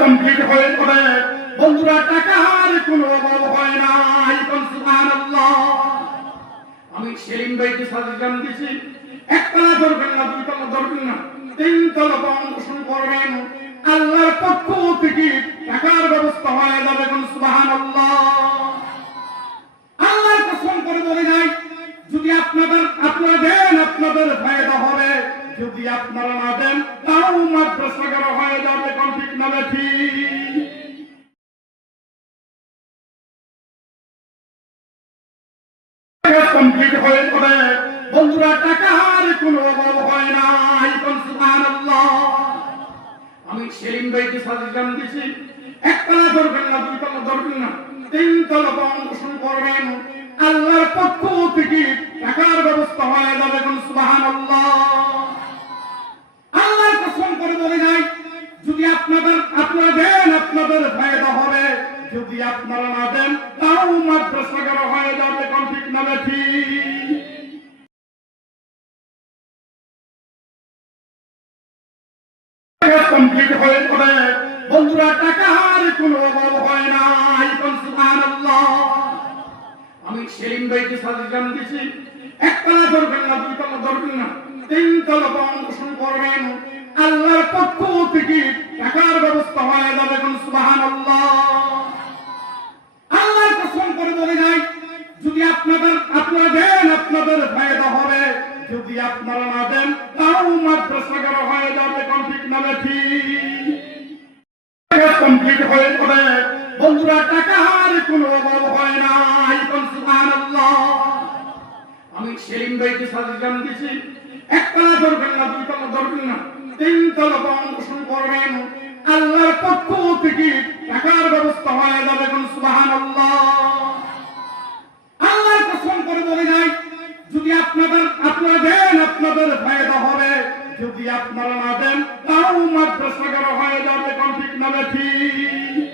Complete হয়ে যাবে বন্ধুরা, টাকার কোনো অভাব হয় না। সুবহানাল্লাহ। আমি সেলিম ভাইকে সাজেশন দিছি, একতলা ধরবেন না, দুইতলা ধরবেন না, তিনতলা অংশগ্রহণ করবেন, আল্লাহর পক্ষ থেকে টাকার ব্যবস্থা হয়ে যাবে। সুবহানাল্লাহ। আল্লাহর কসম করে বলে নাই, যদি আপনারা দেন আপনাদের ফায়দা হবে, যদি আপনারা না দেন তাও মাদ্রাসা হয়ে যাবে। ঠিক না ঠিক? কমপ্লিট হয়ে যাবে বন্ধুরা, টাকার কোনো অভাব হয় না। সুবহানাল্লাহ। আমি সেলিম ভাইকে সাজেশন দিছি, একতলা ধরবেন না, দুইতলা ধরবেন না, তিনতলা অংশগ্রহণ করবেন, আল্লাহর পক্ষ থেকে টাকার ব্যবস্থা হয়ে যাবে। সুবহানাল্লাহ। আল্লাহর কসম করে বলে নাই, যদি আপনারা দেন আপনাদের ফায়দা হবে, যদি আপনারা না দেন তাও মাদ্রাসা হয়ে যাবে। ঠিক না ঠিক? কমপ্লিট হয়ে যাবে বন্ধুরা, টাকার কোনো অভাব হয় না। সুবহানাল্লাহ। আমি সেলিম ভাইকে সাজেশন দিছি, একতলা ধরবেন না, দুইতলা ধরবেন না, তিনতলা অংশগ্রহণ করবেন, আল্লাহর পক্ষ থেকে টাকার ব্যবস্থা হয়ে যাবে। সুবহানাল্লাহ। আল্লাহর কসম করে বলে নাই, যদি আপনারা দেন আপনাদের ফায়দা হবে, যদি আপনারা না দেন তাও মাদ্রাসা হয়ে যাবে। ঠিক না ঠিক? কমপ্লিট হয়ে যাবে বন্ধুরা, টাকার কোনো অভাব হয় না। সুবহানাল্লাহ। আমি সেলিম ভাইকে সাজেশন দিছি, একতলা ধরবেন না, দুইতলা ধরবেন না, তিনতলা অংশগ্রহণ করবেন, আল্লাহর পক্ষ থেকে টাকার ব্যবস্থা হয়ে যাবে। সুবহানাল্লাহ। আল্লাহর কসম করে বলে নাই, যদি আপনারা দেন আপনাদের ফায়দা হবে, যদি আপনারা না দেন তাও মাদ্রাসা হয়ে যাবে। ঠিক না ঠিক?